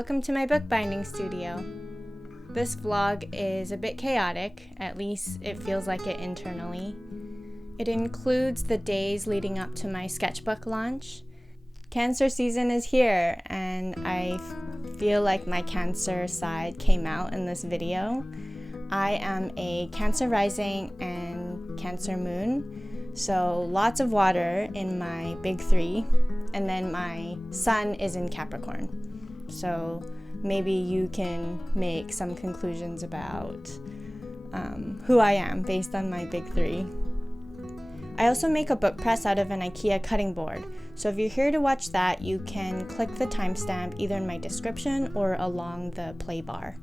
Welcome to my bookbinding studio. This vlog is a bit chaotic, at least it feels like it internally. It includes the days leading up to my sketchbook launch. Cancer season is here, and I feel like my Cancer side came out in this video. I am a Cancer rising and Cancer moon, so lots of water in my big three, and then my sun is in Capricorn. So maybe you can make some conclusions about who I am based on my big three. I also make a book press out of an IKEA cutting board. So if you're here to watch that, you can click the timestamp either in my description or along the play bar.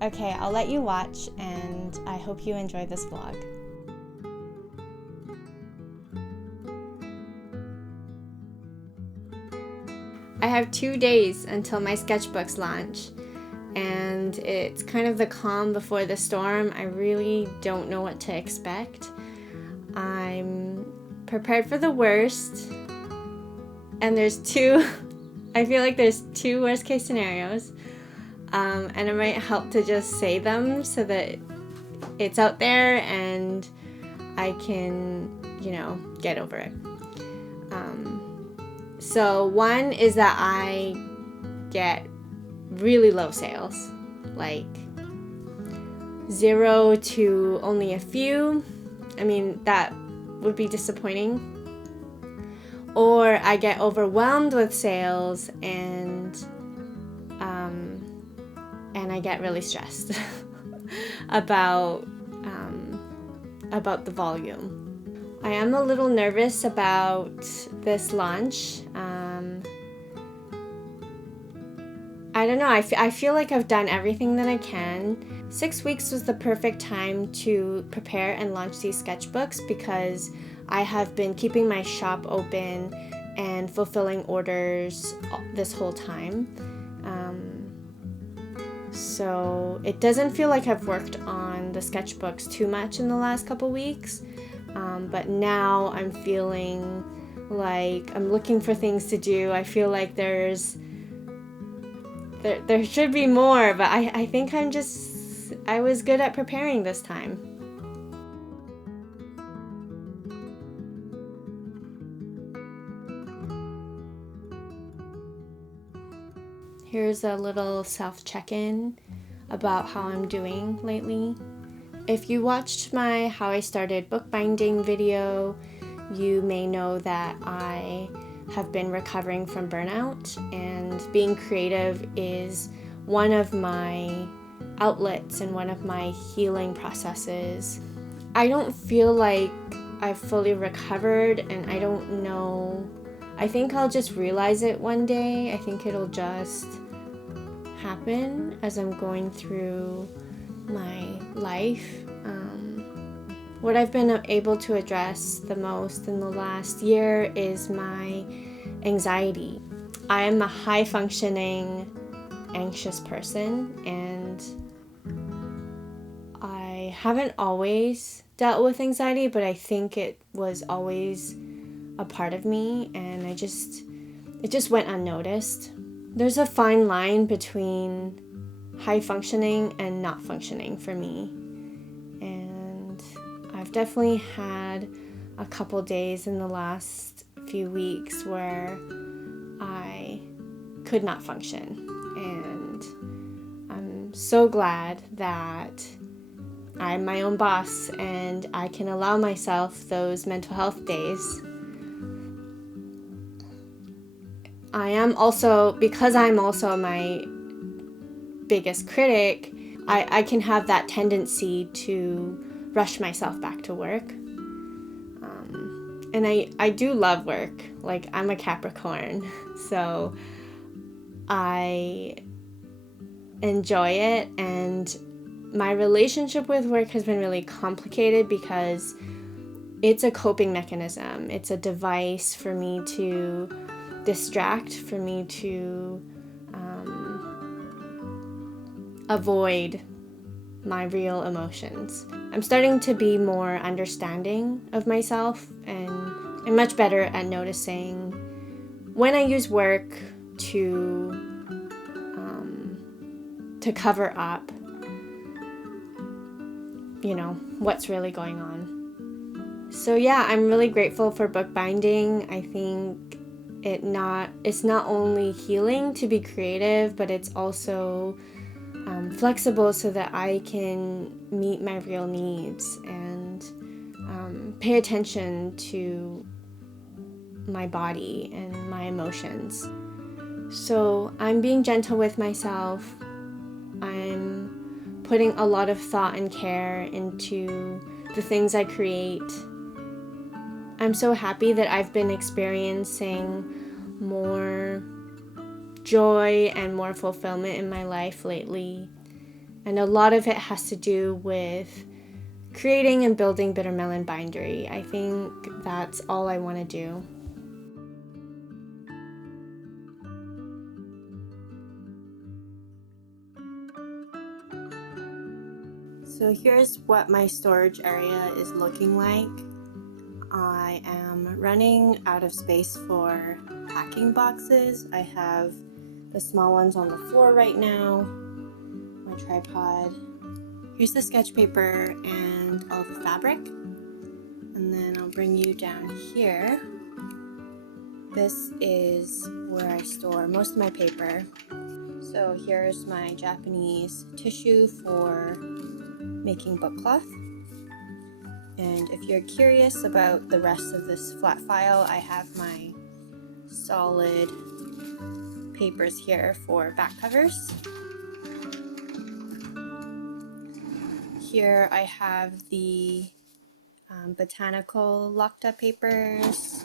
Okay, I'll let you watch, and I hope you enjoy this vlog. I have 2 days until my sketchbook's launch, and it's kind of the calm before the storm. I really don't know what to expect. I'm prepared for the worst, and I feel like there's two worst case scenarios, and it might help to just say them so that it's out there and I can, get over it. So one is that I get really low sales, like 0 to only a few. I mean, that would be disappointing. Or I get overwhelmed with sales and I get really stressed about the volume. I am a little nervous about this launch. I don't know, I feel like I've done everything that I can. 6 weeks was the perfect time to prepare and launch these sketchbooks because I have been keeping my shop open and fulfilling orders this whole time. So it doesn't feel like I've worked on the sketchbooks too much in the last couple weeks. But now I'm feeling like I'm looking for things to do. I feel like there should be more, but I think I was good at preparing this time. Here's a little self-check-in about how I'm doing lately. If you watched my How I Started Bookbinding video, you may know that I have been recovering from burnout, and being creative is one of my outlets and one of my healing processes. I don't feel like I've fully recovered, and I don't know. I think I'll just realize it one day. I think it'll just happen as I'm going through my life. What I've been able to address the most in the last year is my anxiety. I am a high-functioning, anxious person, and I haven't always dealt with anxiety, but I think it was always a part of me, and it just went unnoticed. There's a fine line between high functioning and not functioning for me, and I've definitely had a couple days in the last few weeks where I could not function, and I'm so glad that I'm my own boss and I can allow myself those mental health days. Because I'm also my biggest critic, I can have that tendency to rush myself back to work. And I do love work. Like, I'm a Capricorn, so I enjoy it, and my relationship with work has been really complicated because it's a coping mechanism. It's a device for me to distract, for me to avoid my real emotions. I'm starting to be more understanding of myself, and I'm much better at noticing when I use work to to cover up, what's really going on. So yeah, I'm really grateful for bookbinding. I think it's not only healing to be creative, but it's also flexible so that I can meet my real needs and pay attention to my body and my emotions. So I'm being gentle with myself. I'm putting a lot of thought and care into the things I create. I'm so happy that I've been experiencing more joy and more fulfillment in my life lately. And a lot of it has to do with creating and building Bitter Melon Bindery. I think that's all I want to do. So here's what my storage area is looking like. I am running out of space for packing boxes. I have the small ones on the floor right now, my tripod. Here's the sketch paper and all the fabric. And then I'll bring you down here. This is where I store most of my paper. So here's my Japanese tissue for making book cloth. And if you're curious about the rest of this flat file, I have my solid papers here for back covers. Here I have the botanical locked up papers.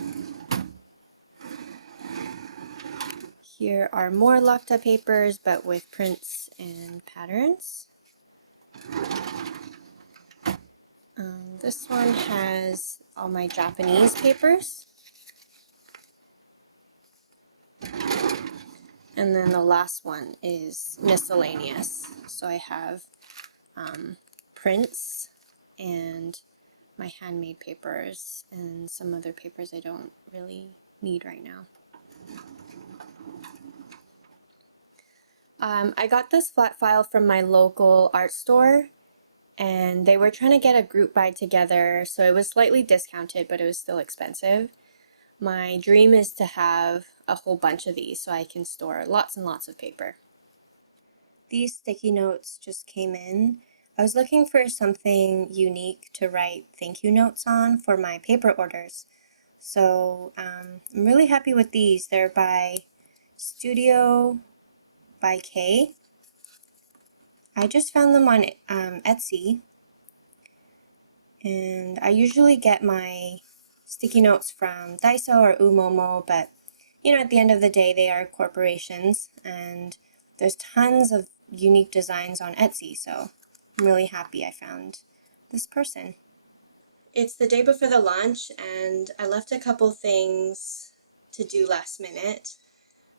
Here are more locked up papers, but with prints and patterns. This one has all my Japanese papers. And then the last one is miscellaneous. So I have prints and my handmade papers and some other papers I don't really need right now. I got this flat file from my local art store, and they were trying to get a group buy together, so it was slightly discounted, but it was still expensive. My dream is to have a whole bunch of these so I can store lots and lots of paper. These sticky notes just came in. I was looking for something unique to write thank you notes on for my paper orders. So I'm really happy with these. They're by Studio by K. I just found them on Etsy, and I usually get my sticky notes from Daiso or Umomo, but at the end of the day they are corporations, and there's tons of unique designs on Etsy, so I'm really happy I found this person. It's the day before the launch, and I left a couple things to do last minute.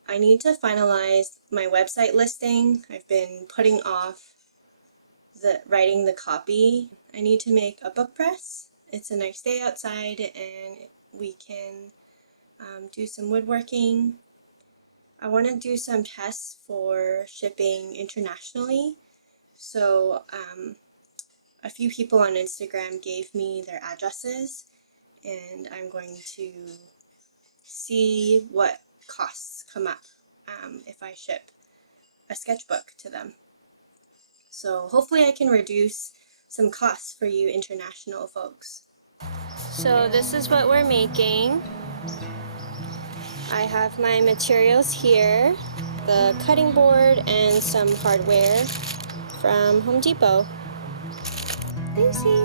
I need to finalize my website listing. I've been putting off writing the copy. I need to make a book press. It's a nice day outside and we can do some woodworking. I want to do some tests for shipping internationally. So a few people on Instagram gave me their addresses, and I'm going to see what costs come up if I ship a sketchbook to them. So hopefully I can reduce some costs for you international folks. So this is what we're making. I have my materials here, the cutting board and some hardware from Home Depot. Lucy.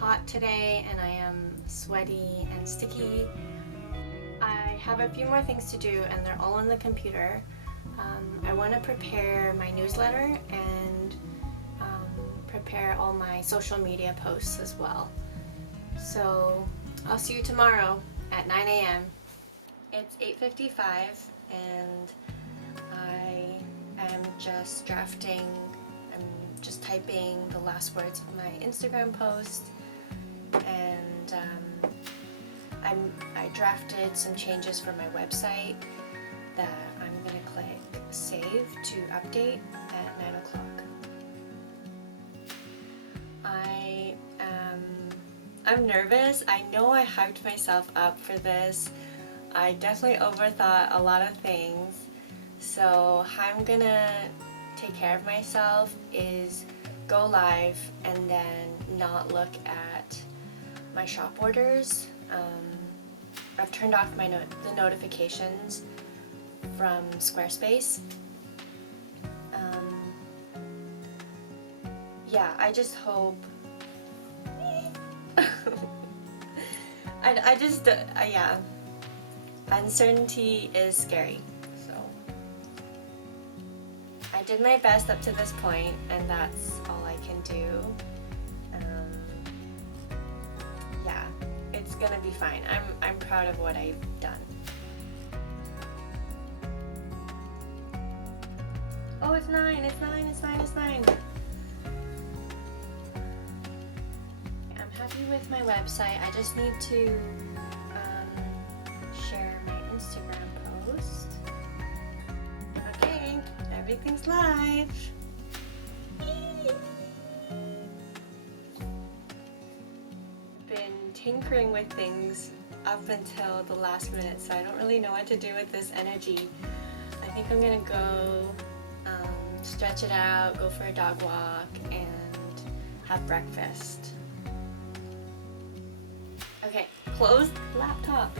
Hot today and I am sweaty and sticky. I have a few more things to do and they're all on the computer. I want to prepare my newsletter and prepare all my social media posts as well. So I'll see you tomorrow at 9 a.m. It's 8:55 and I am just drafting, I'm just typing the last words of my Instagram post, and I drafted some changes for my website that I'm going to click save to update at 9 o'clock. I'm nervous. I know I hyped myself up for this. I definitely overthought a lot of things. So how I'm gonna take care of myself is go live and then not look at my shop orders. I've turned off my the notifications from Squarespace. Yeah, I just hope yeah, uncertainty is scary, so I did my best up to this point and that's all I can do. gonna be fine. I'm proud of what I've done. Oh, it's 9, it's 9, it's 9, it's 9. I'm happy with my website. I just need to share my Instagram post. Okay, everything's live. Been tinkering with things up until the last minute, so I don't really know what to do with this energy. I think I'm gonna go stretch it out, go for a dog walk, and have breakfast. Okay, close laptop.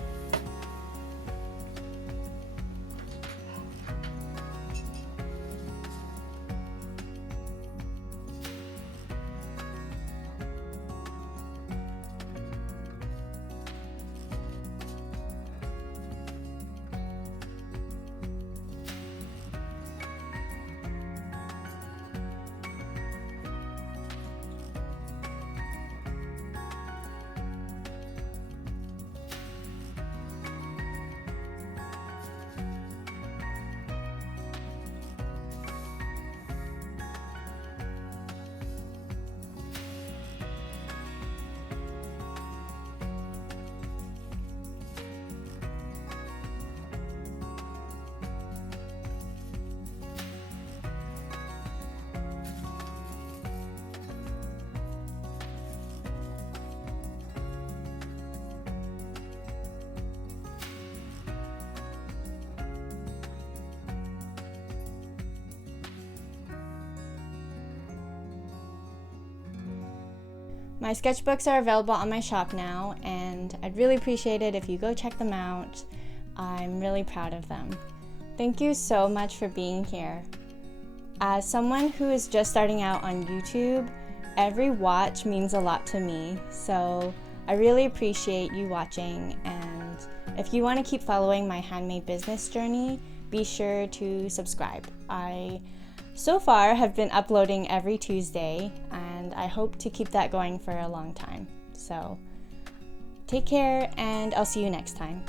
My sketchbooks are available on my shop now, and I'd really appreciate it if you go check them out. I'm really proud of them. Thank you so much for being here. As someone who is just starting out on YouTube, every watch means a lot to me, so I really appreciate you watching, and if you want to keep following my handmade business journey, be sure to subscribe. I so far have been uploading every Tuesday, and I hope to keep that going for a long time. So take care, and I'll see you next time.